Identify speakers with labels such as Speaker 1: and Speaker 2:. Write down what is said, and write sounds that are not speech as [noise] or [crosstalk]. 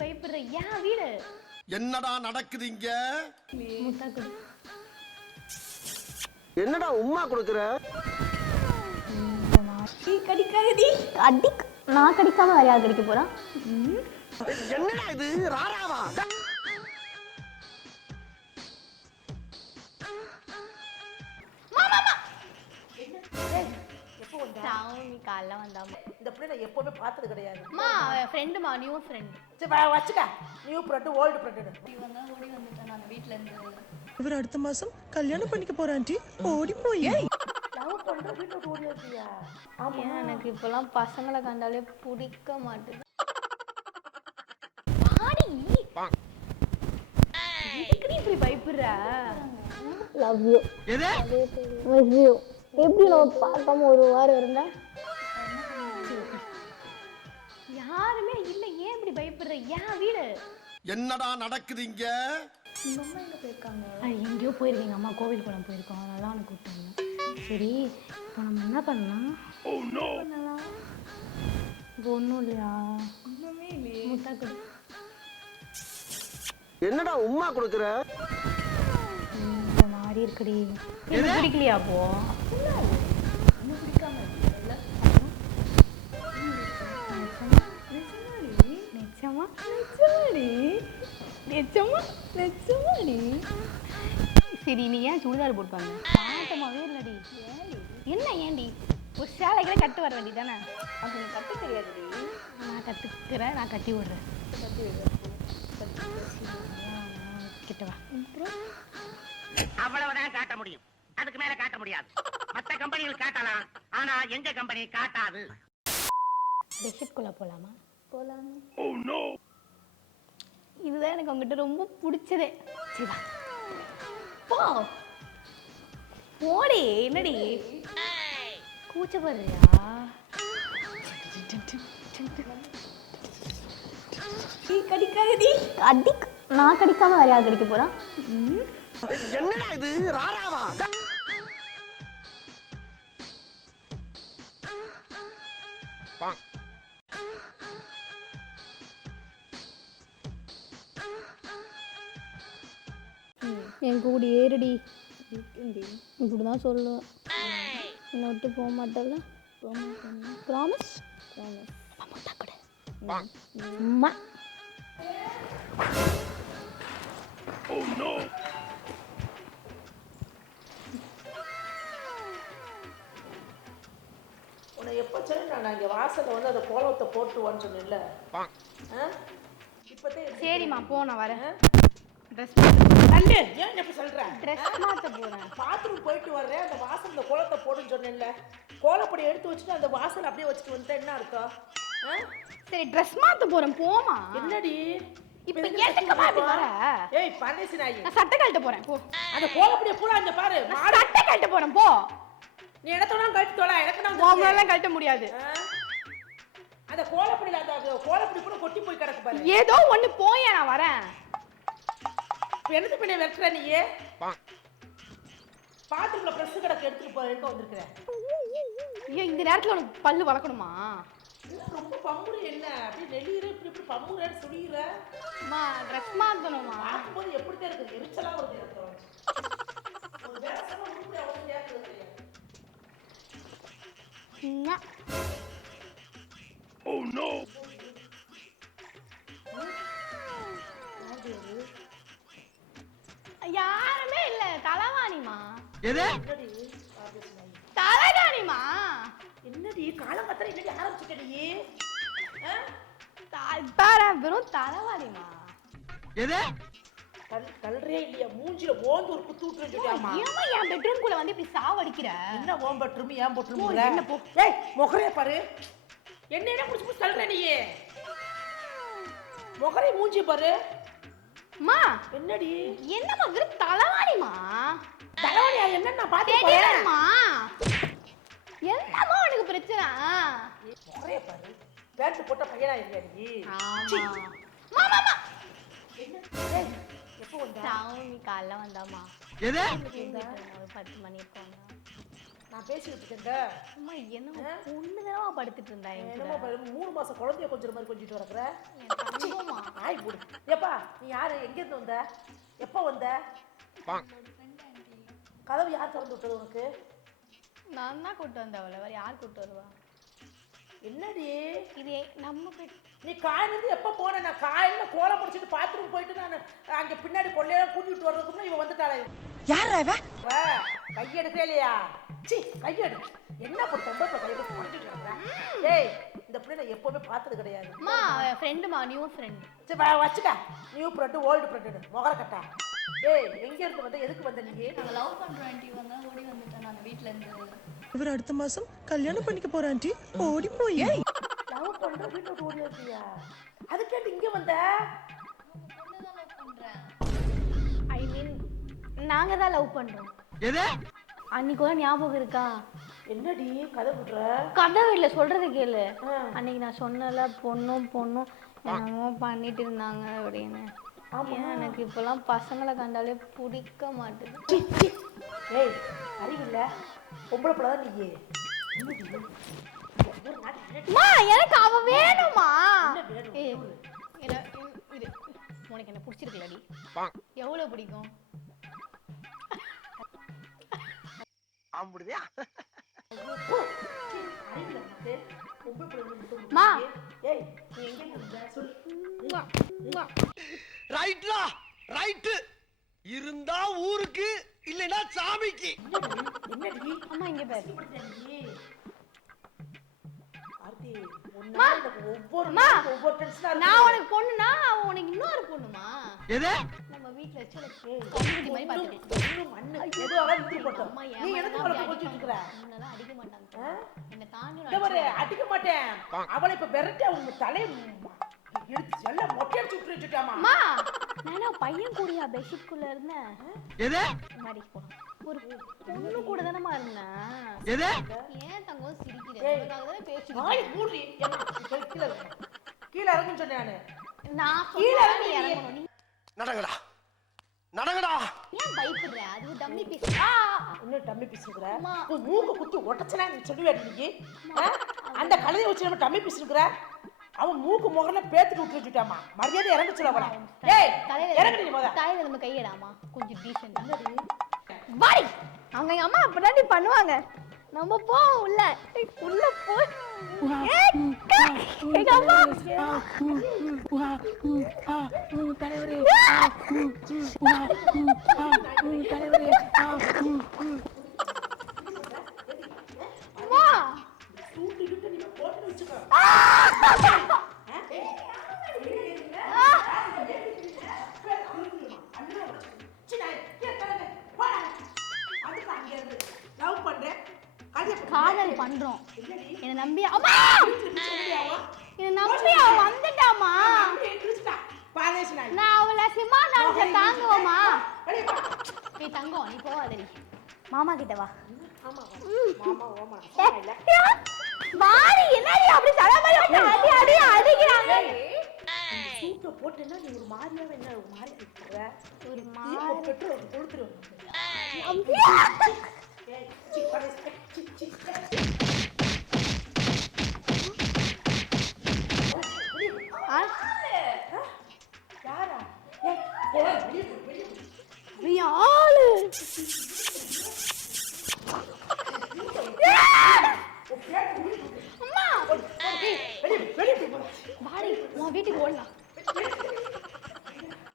Speaker 1: பயப்படுற ஏன் வீடு.
Speaker 2: என்னடா நடக்குது இங்க
Speaker 1: கொடு
Speaker 3: என்னடா உம்மா கொடுக்குற?
Speaker 1: நீ கடிக்காதடி அடி நான் கடிக்காம வேற யார் கடிக்க போறா?
Speaker 3: என்னடா இது? ராராவா?
Speaker 1: சாமி காலைல வந்தாமா
Speaker 4: இந்த பிள்ளை நான் எப்பவுமே பார்த்தது கிடையாது.
Speaker 1: அம்மா ஃப்ரெண்டுமா நியூ ஃப்ரெண்ட்
Speaker 4: சரி வ- வச்சுக்க. நியூ பிரெட் ஓல்டு பிரெட்
Speaker 1: ஓடி வந்துட்டேன் நான் வீட்ல இருந்து
Speaker 5: இவர் அடுத்த மாசம் கல்யாணம் பண்ணிக்க போறான்டி ஓடி போய்.
Speaker 4: லவ் பண்ற வீட்டு விட்டு ஓடி வச்சியா
Speaker 1: ஏன் எனக்கு இப்பெல்லாம் பசங்களை கண்டாலே பிடிக்க மாட்டேது. பாடி இதுக்கு நீ இப்படி பயப்படுற? லவ் யூ லவ் யூ எப்படி நான் பார்க்காம ஒரு வாரம் இருந்தேன் யாருமே இல்ல ஏன் இப்படி பயப்படுற? ஏன் வீடு?
Speaker 2: என்னடா நடக்குது இங்க?
Speaker 1: அது எங்கேயோ போயிருக்கீங்க. அம்மா கோவில் குளம் போயிருக்கோம். அதனால தான் அவனுக்கு கூப்பிட்டாங்க. சரி இப்போ நம்ம என்ன பண்ணலாம்? பண்ணலாம்? இப்போ ஒன்றும் இல்லையா? முத்தா கொடு.
Speaker 3: என்னடா உம்மா கொடுக்குற?
Speaker 1: மாதிரி இருக்குடி. எனக்கு பிடிக்கலையா அப்போ? நிச்சயமா நிச்சயமாடி நிச்சயமா நிச்சயமாடி சரி நீ ஏன் சுடிதார் போட்டுப்பாங்க? பாட்டமாவே இல்லடி. என்ன ஏன்டி? ஒரு சேலை கூட கட்டு வர வேண்டி தானே அப்படி கட்டு தெரியாதுடி. நான் கற்றுக்கிறேன் நான் கட்டி விடுறேன். கட்டி விடுறேன் கிட்ட வா.
Speaker 6: அவ்வளவுதான் காட்ட முடியும். அதுக்கு மேல காட்ட முடியாது. மத்த கம்பெனிகள் காட்டலாம். ஆனா எங்க கம்பெனி காட்டாது.
Speaker 1: பெட்ஷீட்குள்ளே போகலாமா போகலாம் இதுதான் எனக்கு உங்ககிட்ட ரொம்ப பிடிச்சதே. போ. போடி என்னடி? கூச்சப்படுறியா கடிக்காதடி. அடி நான் கடிக்காம வேற யார் கடிக்க போறா?
Speaker 3: என்னடா இது? ராராவா?
Speaker 1: என் கூட ஏறுடி. இப்படி தான் சொல்லுவேன். என்னை விட்டு போக மாட்டேல்ல? ப்ராமிஸ் ப்ராமிஸ் அம்மா கூட அம்மா.
Speaker 4: உன்னை நான் இங்கே வாசல்ல வந்து அந்த கோலத்தை போட்டுவான்னு சொன்னேன்ல. ஆ? இப்போதே
Speaker 1: சரிம்மா போ நான் வரேன். ட்ரெஸ்
Speaker 4: ஏன் எப்படி சொல்ற?
Speaker 1: ட்ரெஸ் மாற்ற போகிறேன்
Speaker 4: பாத்ரூம் போயிட்டு வர்றேன். அந்த வாசல்ல கோலத்தை போடுன்னு சொன்னேன்ல. கோலப்பொடி எடுத்து வச்சுட்டு அந்த வாசல் அப்படியே வச்சுட்டு வந்துட்டா என்ன அர்த்தம்? ஆ?
Speaker 1: சரி ட்ரெஸ் மாற்ற போகிறேன் போமா
Speaker 4: என்னடி?
Speaker 1: இப்போ
Speaker 4: எதுக்கு
Speaker 1: எதுக்குமா இப்படி வர?
Speaker 4: ஏய் பரதேசி நாயி.
Speaker 1: நான் சட்டை கழட்ட போகிறேன் போ.
Speaker 4: அந்த கோலப்பொடியை பூரா அங்க பாரு.
Speaker 1: நான் சட்டை கழட்ட போகிறேன் போ.
Speaker 4: நீ இடத்தோட கழித்து தொலை
Speaker 1: உங்களால கழட்ட முடியாது?
Speaker 4: அந்த கோலப்பொடியில அந்த கோலப்பொடி கூட கொட்டி போய் கிடக்கு பாரு.
Speaker 1: ஏதோ ஒண்ணு போய நான் வரேன்.
Speaker 4: இப்ப என்னது பண்ணி வெட்டுற நீ? பாத்ரூம்ல பிரஸ் கிடக்கு எடுத்துட்டு போய் எடுக்க வந்திருக்கிற?
Speaker 1: ஐயோ இந்த நேரத்துல உனக்கு பல்லு வளர்க்கணுமா?
Speaker 4: ரொம்ப பம்முறு என்ன? அப்படியே நெளியிற இப்படி இப்படி பம்முறன்னு சுழியிற
Speaker 1: அம்மா ட்ரெஸ் மாத்தணுமா?
Speaker 4: பார்க்கும்போது எப்படிதான் இருக்கு எரிச்சலா வருது எனக்கு ஒரு வேலை சொன்னா கேட்கறது கிடையாது.
Speaker 1: சும்மா. யாருமே இல்ல தலைவாணிமா
Speaker 4: என்னடி நாயி.
Speaker 1: தலைகாணிமா
Speaker 4: என்னடி காலங்கத்திர என்னடி ஆரம்பிச்சுட்ட நீ ஆ?
Speaker 1: பாரு வெறும் தலைவாணிமா
Speaker 4: கல் கல்றே இல்லையா மூஞ்சில ஓந்து ஒரு குத்து சொல்லியாமா
Speaker 1: ஏமா என் பெட்ரூம் குள்ள வந்து இப்படி சாவடிக்கிற?
Speaker 4: என்ன ஓம் பட்டுரும் ஏன்
Speaker 1: போ,
Speaker 4: பட்டுரும்
Speaker 1: என்ன போ.
Speaker 4: ஏய் முகரே பாரு. என்ன என்ன புடிச்சு புடிச்சு தள்ளுற நீ முகரே மூஞ்சி பாரு.
Speaker 1: அம்மா
Speaker 4: என்னடி?
Speaker 1: என்னம்மா வெறும் தலைவாணிமா
Speaker 4: தலைவலியா என்ன நான் பாத்து
Speaker 1: என்னம்மா உனக்கு பிரச்சனை?
Speaker 4: முகரே பாரு. பேண்ட் போட்ட பையனா இல்லையா நீ?
Speaker 1: ஆமா. மாமாமா
Speaker 4: ஏய், வந்தா
Speaker 1: சாமி காலைல வந்தாமா?
Speaker 3: எது?
Speaker 1: ஒரு பத்து மணி போனா
Speaker 4: நான் பேசிக்கிட்டு இருக்கேன்டா.
Speaker 1: அம்மா என்ன பொண்ணு தானமா படுத்துட்டு இருந்தா.
Speaker 4: என்னமோ மூணு மாசம் குழந்தைய கொஞ்சம் மாதிரி கொஞ்சிட்டு வரக்குற ஆய் போடு ஏப்பா நீ யாரு? எங்க இருந்து வந்த? எப்போ வந்த? கதவு யார் திறந்து விட்டது உனக்கு?
Speaker 1: நான் தான் கூட்டு வந்தேன் அவளை. வேற யார் கூட்டு வருவா?
Speaker 4: என்னடி?
Speaker 1: இது நம்ம
Speaker 4: நீ காயிலிருந்து எப்போ போன? நான் காலையில கோலம் முடிச்சிட்டு பாத்ரூம் போயிட்டு நான் அங்க பின்னாடி கொள்ளையெல்லாம் கூட்டிட்டு வர்றதுக்குள்ள இவன் வந்துட்டாளே
Speaker 5: யாரா இவ?
Speaker 4: வா, கை எடுக்கவே இல்லையா? சி கை எடு. என்ன பண்ண ரொம்ப கை எடுத்து முடிச்சிட்டு ஏய் இந்த பிள்ளை நான் எப்பவுமே பார்த்தது கிடையாது.
Speaker 1: அம்மா ஃப்ரெண்டுமா நியூ ஃப்ரெண்ட்
Speaker 4: சரி வா, வச்சுக்க. நியூ பிரெட் ஓல்டு பிரெட் முகர கட்டா. ஏய் எங்க இருந்து வந்த எதுக்கு வந்த நீ?
Speaker 1: நாங்கள் லவ் பண்ணுறோம் ஆண்டி வந்தா ஓடி வந்துட்டேன் நான் வீட்டில் இருந்து.
Speaker 5: இவர் அடுத்த மாசம் கல்யாணம் பண்ணிக்க போற ஆண்டி ஓடி போய்.
Speaker 4: லவ் பண்ற வீட்டு விட்டு ஓடி இருக்கியா அதுக்கேட்டு இங்க வந்த?
Speaker 1: ஐ மீன் நாங்கள் தான் லவ் பண்ணுறோம்
Speaker 3: எது?
Speaker 1: அன்னைக்கு கூட ஞாபகம் இருக்கா?
Speaker 4: என்னடி கதை விடுற
Speaker 1: கதை வீட்டில் சொல்றது கேளு. அன்னைக்கு நான் சொன்னல பொண்ணும் பொண்ணும் என்னமோ பண்ணிட்டு இருந்தாங்க அப்படின்னு. ஏன் எனக்கு இப்பெல்லாம் பசங்களை கண்டாலே பிடிக்க மாட்டேது.
Speaker 4: ஏய் அறிவில்ல பொம்பளை பிள்ளை தான் நீ.
Speaker 1: அம்மா எனக்கு அவ வேணுமா. உனக்கு என்ன பிடிச்சிருக்குலடி எவ்வளவு பிடிக்கும்?
Speaker 4: முத்தம்
Speaker 1: மா.
Speaker 3: ரைட்லா ரைட்டு. இருந்தா ஊருக்கு இல்லைன்னா சாமிக்கு.
Speaker 4: என்னடி
Speaker 1: அம்மா இங்க பாரு.
Speaker 4: எனக்கு ஒவ்வொரு ஒவ்வொரு
Speaker 1: நான் உனக்கு பொண்ணுனா அவ உனக்கு இன்னொரு பொண்ணுமா?
Speaker 3: எது?
Speaker 1: நம்ம வீட்ல வச்சு உனக்கு மாதிரி
Speaker 4: இருந்து போட்டோம். நீ இருக்கிற
Speaker 1: உன்னெல்லாம் அடிக்க மாட்டாங்க? என்ன தாண்டி
Speaker 4: பாரு அடிக்க மாட்டேன். அவளை இப்ப விரட்டி அவங்க தலையை எடுத்து எல்லாம் மொட்டை அடிச்சு விட்டு வச்சுட்டாமா
Speaker 1: அம்மா நானா பையன் கூடயா பெட்ஷீட் குள்ள இருந்தேன்?
Speaker 3: எது?
Speaker 1: மாடிக்கு ஒரு பொண்ணு கூட தானமா இருந்தேன்
Speaker 3: எது?
Speaker 1: ஏன் தங்கம் சிரிக்கிறேன். உனக்காக தானே பேசிட்டு
Speaker 4: வாய் மூடி. கீழே கீழே இறங்கு. கீழே இறங்குன்னு சொன்னேன் நானு. கீழே இறங்கு.
Speaker 1: இறங்கணும். நீ
Speaker 3: நடங்கடா. நடங்கடா.
Speaker 1: ஏன் பயப்படுற? அது டம்மி பீஸ் ஆ
Speaker 4: இன்னும் டம்மி பிசுக்கிற
Speaker 1: அம்மா.
Speaker 4: உன் மூக்கு குத்தி ஒட்டச்சனா நீ சொல்லுவேன் நீ? அந்த கழுதையை வச்சு நம்ம டம்மி பிசுக்கிற அவன் மூக்கு முகல பேத்துட்டு விட்டு வச்சுட்டாமா மரியாதை இறங்க சொல்ல அவளை ஏய் இறங்குடி நீ முத
Speaker 1: தலையில நம்ம கையிடாமா கொஞ்சம் டீசென்ட் வாடி. அவங்க எங்க அம்மா அப்படிதாண்டி பண்ணுவாங்க. நம்ம போவோம் உள்ள. உள்ள போ. எங்க அம்மா. அம்மா தங்கம் நீ போவாதடி மாமா கிட்ட வா.
Speaker 4: ஆமா மாமா ஓமா
Speaker 1: மாறி என்னடி அப்படி தலைமையில வந்து அடி அடி அடிக்கிறாங்க?
Speaker 4: சூட்டை போட்டுன்னா நீ ஒரு மாதிரியாவே என்ன ஒரு மாதிரி இருக்கிற?
Speaker 1: ஒரு
Speaker 4: கொடுத்துருவோம் சி, சி, சி.
Speaker 1: ஆ?
Speaker 4: யாரா? ஏய்,
Speaker 1: Thank [laughs] you.